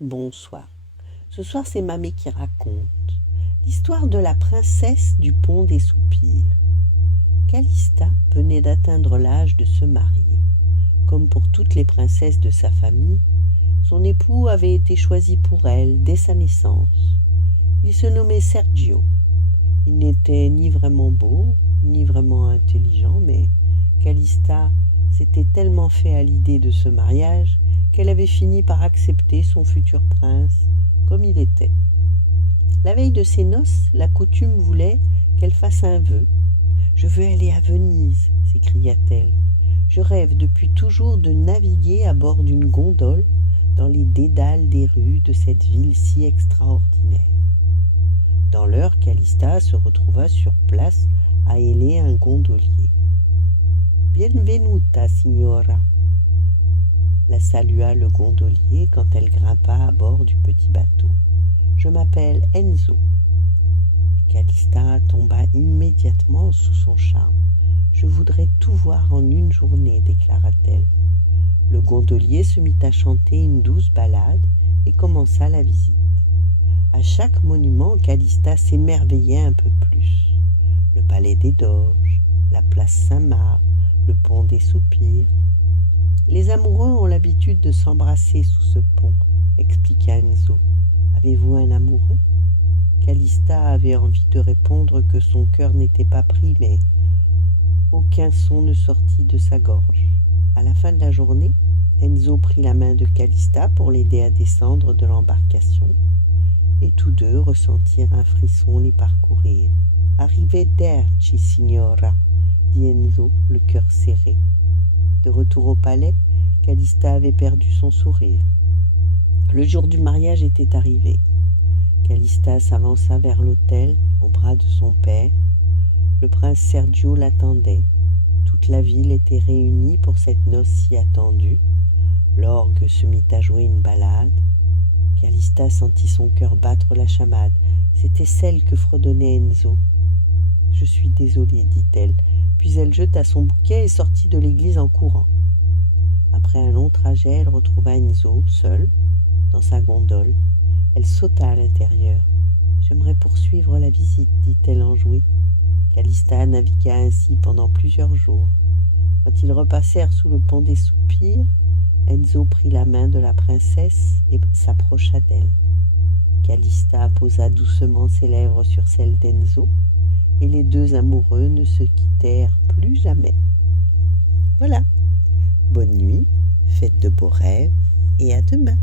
Bonsoir. Ce soir, c'est Mamé qui raconte l'histoire de la princesse du pont des soupirs. Calista venait d'atteindre l'âge de se marier. Comme pour toutes les princesses de sa famille, son époux avait été choisi pour elle dès sa naissance. Il se nommait Sergio. Il n'était ni vraiment beau, ni vraiment intelligent, mais Calista s'était tellement fait à l'idée de ce mariage qu'elle avait fini par accepter son futur prince comme il était. La veille de ses noces, la coutume voulait qu'elle fasse un vœu. « Je veux aller à Venise !» s'écria-t-elle. « Je rêve depuis toujours de naviguer à bord d'une gondole dans les dédales des rues de cette ville si extraordinaire. » Dans l'heure, Calista se retrouva sur place à héler un gondolier. « Benvenuta, signora !» la salua le gondolier quand elle grimpa à bord du petit bateau. « Je m'appelle Enzo. » Calista tomba immédiatement sous son charme. « Je voudrais tout voir en une journée, » déclara-t-elle. Le gondolier se mit à chanter une douce ballade et commença la visite. À chaque monument, Calista s'émerveillait un peu plus. Le palais des Doges, la place Saint-Marc, le pont des Soupirs. Les amoureux ont l'habitude de s'embrasser sous ce pont, expliqua Enzo. Avez-vous un amoureux ? Calista avait envie de répondre que son cœur n'était pas pris, mais aucun son ne sortit de sa gorge. À la fin de la journée, Enzo prit la main de Calista pour l'aider à descendre de l'embarcation, et tous deux ressentirent un frisson les parcourir. « Arrivederci, signora » dit Enzo, le cœur serré. De retour au palais, Calista avait perdu son sourire. Le jour du mariage était arrivé. Calista s'avança vers l'autel, au bras de son père. Le prince Sergio l'attendait. Toute la ville était réunie pour cette noce si attendue. L'orgue se mit à jouer une ballade. Calista sentit son cœur battre la chamade. C'était celle que fredonnait Enzo. « Je suis désolée, dit-elle. Puis elle jeta son bouquet et sortit de l'église en courant. Après un long trajet, elle retrouva Enzo, seul, dans sa gondole. Elle sauta à l'intérieur. « J'aimerais poursuivre la visite, dit-elle enjouée. Calista navigua ainsi pendant plusieurs jours. Quand ils repassèrent sous le pont des Soupirs, Enzo prit la main de la princesse et s'approcha d'elle. Calista posa doucement ses lèvres sur celles d'Enzo, et les deux amoureux ne se quittèrent plus jamais. Voilà. Bonne nuit, faites de beaux rêves, et à demain.